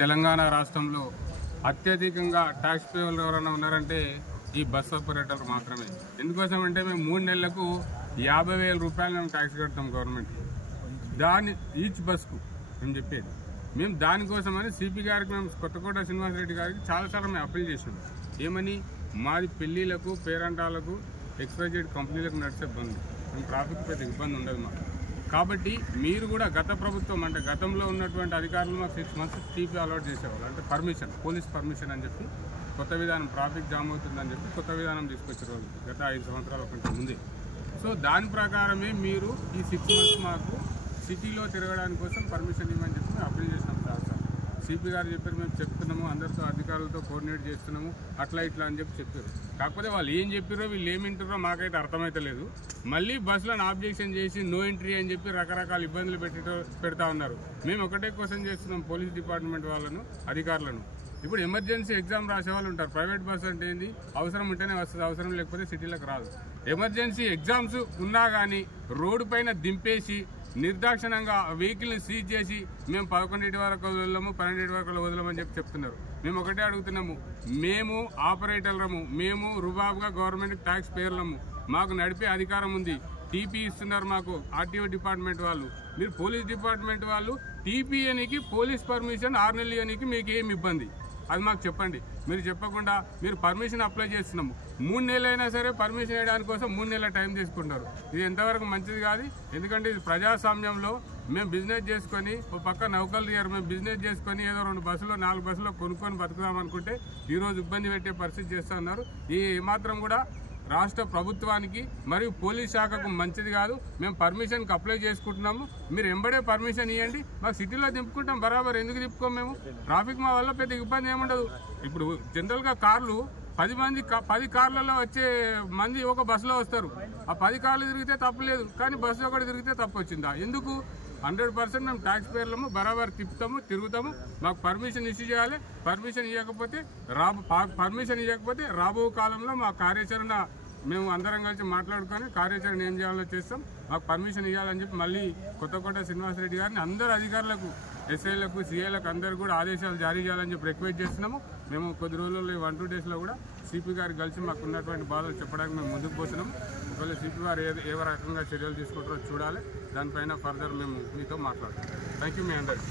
తెలంగాణ రాష్ట్రంలో అత్యధికంగా ట్యాక్స్ పేయర్లు ఎవరైనా ఉన్నారంటే ఈ బస్ ఆపరేటర్లు మాత్రమే. ఎందుకోసం అంటే మేము 3 నెలలకు 50,000 రూపాయలు మేము ట్యాక్స్ కడతాం గవర్నమెంట్, దాని ఈచ్ బస్కు మేము చెప్పేది. మేము దానికోసమని సిపి గారికి, మేము కొత్తకోట శ్రీనివాసరెడ్డి గారికి చాలాసార్లు మేము అప్పీల్ చేసాం. ఏమని, మాది పెళ్లిళ్లకు, పేరంటాలకు, ఎక్స్వైజెడ్ కంపెనీలకు నడిచే బంద్, మేము ట్రాఫిక్ పెద్ద ఇబ్బంది ఉండదు మాకు. కాబట్టి మీరు కూడా గత ప్రభుత్వం అంటే గతంలో ఉన్నటువంటి అధికారులు మాకు 6 months టీపీ అలవాట్ చేసేవాళ్ళు, అంటే పర్మిషన్, పోలీస్ పర్మిషన్ అని చెప్పి కొత్త విధానం, ట్రాఫిక్ జామ్ అవుతుందని చెప్పి కొత్త విధానం తీసుకొచ్చారు వాళ్ళు గత 5 సంవత్సరాల కంటే ముందే. సో దాని ప్రకారమే మీరు ఈ 6 months మాకు సిటీలో తిరగడానికి కోసం పర్మిషన్ ఇవ్వమని చెప్పి మేము అప్పీల్ చేసినాం. సార్ సిపి గారు చెప్పారు, మేము చెప్తున్నాము, అందరితో అధికారులతో కోఆర్డినేట్ చేస్తున్నాము, అట్లా ఇట్లా అని చెప్పి చెప్పారు. కాకపోతే వాళ్ళు ఏం చెప్పారో వీళ్ళు ఏమి వింటారో మాకైతే అర్థమైతే లేదు. మళ్ళీ బస్సులను ఆబ్జెక్షన్ చేసి నో ఎంట్రీ అని చెప్పి రకరకాల ఇబ్బందులు పెడతా ఉన్నారు. మేము ఒకటే క్వశ్చన్ చేస్తున్నాం పోలీస్ డిపార్ట్మెంట్ వాళ్ళను, అధికారులను. ఇప్పుడు ఎమర్జెన్సీ ఎగ్జామ్ రాసే వాళ్ళు ఉంటారు. ప్రైవేట్ బస్సు అంటే ఏంది, అవసరం ఉంటేనే వస్తుంది, అవసరం లేకపోతే సిటీలకు రాదు. ఎమర్జెన్సీ ఎగ్జామ్స్ ఉన్నా కానీ రోడ్డు పైన దింపేసి నిర్దాక్షిణంగా వెహికల్ని సీజ్ చేసి మేము 11 వరకు వదలము, 12 వరకు వదలమని చెప్పి చెప్తున్నారు. మేము ఒకటే అడుగుతున్నాము, మేము ఆపరేటర్లము, మేము రుబాబుగా గవర్నమెంట్ ట్యాక్స్ పేర్లము, మాకు నడిపే అధికారం ఉంది. టీపీ ఇస్తున్నారు మాకు ఆర్టీఓ డిపార్ట్మెంట్ వాళ్ళు, మీరు పోలీస్ డిపార్ట్మెంట్ వాళ్ళు టీపీ అనికి పోలీస్ పర్మిషన్ 6 నెలలు ఇవ్వడానికి మీకు ఏమి ఇబ్బంది, అది మాకు చెప్పండి. మీరు చెప్పకుండా మీరు పర్మిషన్ అప్లై చేస్తున్నాము, 3 నెలలైనా సరే పర్మిషన్ వేయడానికి కోసం 3 నెలల టైం తీసుకుంటారు. ఇది ఎంతవరకు మంచిది కాదు. ఎందుకంటే ఇది ప్రజాస్వామ్యంలో మేము బిజినెస్ చేసుకొని, ఒక పక్క నౌకలు తీయరు, మేము బిజినెస్ చేసుకొని ఏదో 2 బస్సులో 4 బస్సులో కొనుక్కొని బతుకుదాం అనుకుంటే ఈరోజు ఇబ్బంది పెట్టే పరిస్థితి చేస్తూ ఉన్నారు. ఈ మాత్రం కూడా రాష్ట్ర ప్రభుత్వానికి మరియు పోలీస్ శాఖకు మంచిది కాదు. మేము పర్మిషన్కి అప్లై చేసుకుంటున్నాము, మీరు ఎంబడే పర్మిషన్ ఇవ్వండి, మాకు సిటీలో దింపుకుంటాం బరాబర్. ఎందుకు దింపుకోం మేము? ట్రాఫిక్ మా వల్ల పెద్ద ఇబ్బంది ఏముండదు. ఇప్పుడు జనరల్గా కార్లు 10 కార్లలో వచ్చే మంది ఒక బస్సులో వస్తారు. ఆ 10 కార్లు తిరిగితే తప్పలేదు, కానీ బస్సు ఒకటి తిరిగితే తప్పు వచ్చిందా? ఎందుకు? 100% మేము ట్యాక్స్ పేర్లము బరాబర్ తిరుగుతాము. మాకు పర్మిషన్ ఇష్యూ చేయాలి. పర్మిషన్ ఇవ్వకపోతే రాబో కాలంలో మా కార్యాచరణ మేము అందరం కలిసి మాట్లాడుకొని కార్యాచరణ ఏం చేయాలో చేస్తాం. మాకు పర్మిషన్ ఇవ్వాలని చెప్పి మళ్ళీ కొత్తకోట శ్రీనివాసరెడ్డి గారిని అందరు అధికారులకు, ఎస్ఐలకు, సిఐలకు అందరూ కూడా ఆదేశాలు జారీ చేయాలని చెప్పి రిక్వెస్ట్ చేస్తున్నాము. మేము కొద్ది రోజుల్లో 1-2 daysలో కూడా సిపి గారికి కలిసి మాకు ఉన్నటువంటి బాధలు చెప్పడానికి మేము ముందుకు పోతున్నాము. ఒకవేళ సిపి గారు ఏ రకంగా చర్యలు తీసుకుంటారో చూడాలి. దానిపైన ఫర్దర్ మేము మీతో మాట్లాడతాం. థ్యాంక్ యూ మీ అందరికీ.